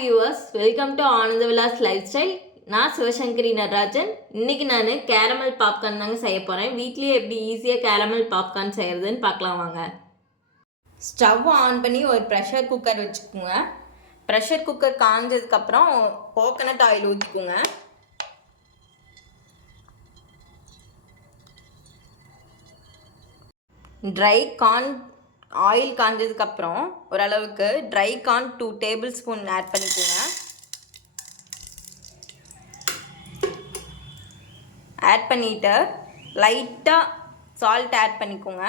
Viewers, welcome to Ananda Vilas life style. நான் சிவசங்கரி நடராஜன். இன்றைக்கி நான் கேரமல் பாப்கார்ன் தாங்க செய்ய போகிறேன். வீட்லேயே எப்படி ஈஸியாக கேரமல் பாப்கார்ன் செய்கிறதுன்னு பார்க்கலாம் வாங்க. ஸ்டவ் ஆன் பண்ணி ஒரு ப்ரெஷர் குக்கர் வச்சுக்கோங்க. ப்ரெஷர் குக்கர் காஞ்சதுக்கப்புறம் கோகனட் ஆயில் ஊற்றிக்கோங்க. ட்ரை கார்ன் ஆயில் காஞ்சதுக்கப்புறம் ஓரளவுக்கு dry corn 2 tablespoon add பண்ணிக்கோங்க. ஆட் பண்ணிவிட்டு லைட்டாக சால்ட் ஆட் பண்ணிக்கோங்க.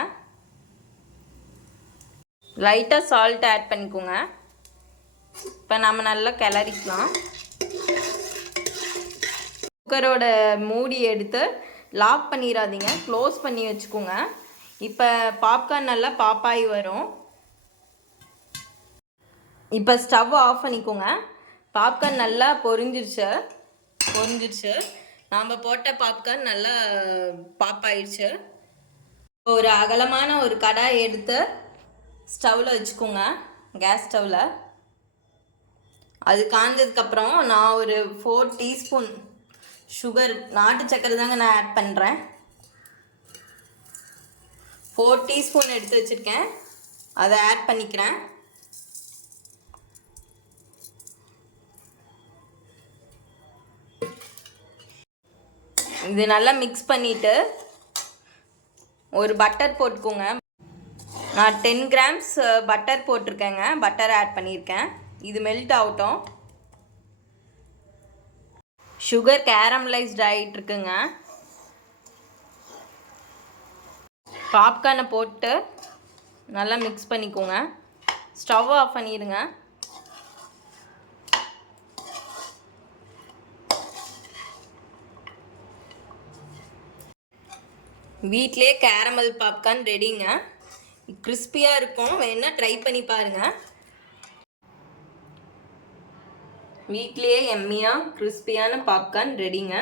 இப்போ நம்ம நல்லா கிளறிக்கலாம். குக்கரோட மூடி எடுத்து லாக் பண்ணிடாதீங்க, க்ளோஸ் பண்ணி வச்சுக்கோங்க. இப்போ பாப்கார்ன் நல்லா பாப்பாகி வரும். இப்போ ஸ்டவ் ஆஃப் பண்ணிக்கோங்க. பாப்கார்ன் நல்லா பொரிஞ்சிருச்சு. நாம் போட்ட பாப்கார்ன் நல்லா பாப்பாயிடுச்சு. ஒரு அகலமான ஒரு கடாய் எடுத்து ஸ்டவ்வில் வச்சுக்கோங்க, கேஸ் ஸ்டவ்வில். அது காஞ்சதுக்கப்புறம் நான் ஒரு 4 டீஸ்பூன் சுகர், நாட்டு சக்கரை தாங்க நான் ஆட் பண்ணுறேன். 4 டீஸ்பூன் எடுத்து வச்சுருக்கேன், அதை ஆட் பண்ணிக்கிறேன். இது நல்லா மிக்ஸ் பண்ணிவிட்டு ஒரு பட்டர் போட்டுக்கோங்க. நான் 10 கிராம்ஸ் பட்டர் போட்டிருக்கேங்க, பட்டர் ஆட் பண்ணியிருக்கேன். இது மெல்ட் ஆகட்டும். Sugar caramelised ஆகிட்டுருக்குங்க. பாப்கார்னை போட்டு நல்லா மிக்ஸ் பண்ணிக்கோங்க. ஸ்டவ் ஆஃப் பண்ணிடுங்க. வீட்டிலே கேரமல் பாப்கார்ன் ரெடிங்க. கிறிஸ்பியாக இருக்கும், வேணால் ட்ரை பண்ணி பாருங்கள். வீட்டிலேயே எம்மியாக கிறிஸ்பியான பாப்கார்ன் ரெடிங்க.